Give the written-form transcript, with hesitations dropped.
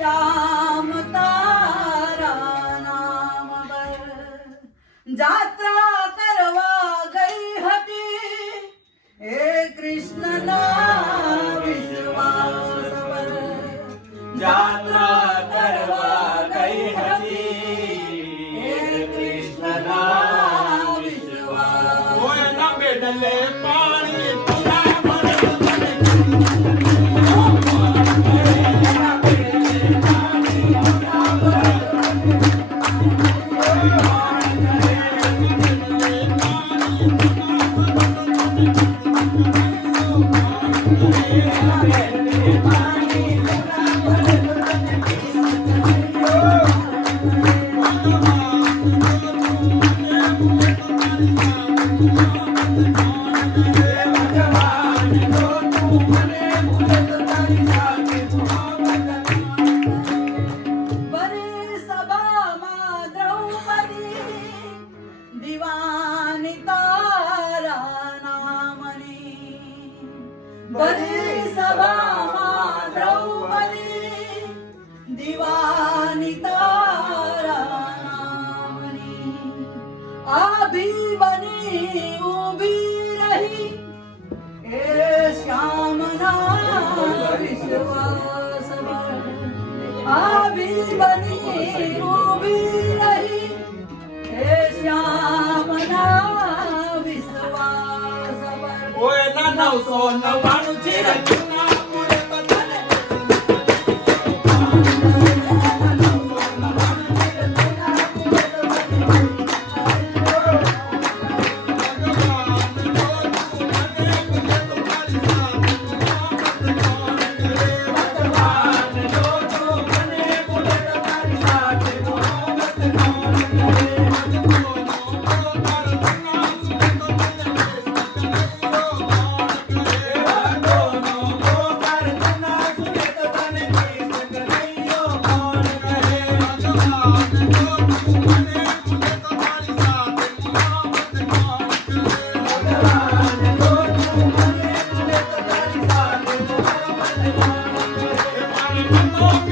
श्याम तारा नाम बर जात्रा करवा गई हती हे कृष्ण ना विश्वास बर जात्रा करवा गई हती हे कृष्ण ना विश्वास ओए ना बेडले पानी बड़ी सभा द्रौपदी दीवानी तारा नामनी अभी बनी उभी रही हे श्याम ना विश्वास अभी बनी उभी रही हे श्याम ना विश्वास ओए ना 999 चिरंजीव Oh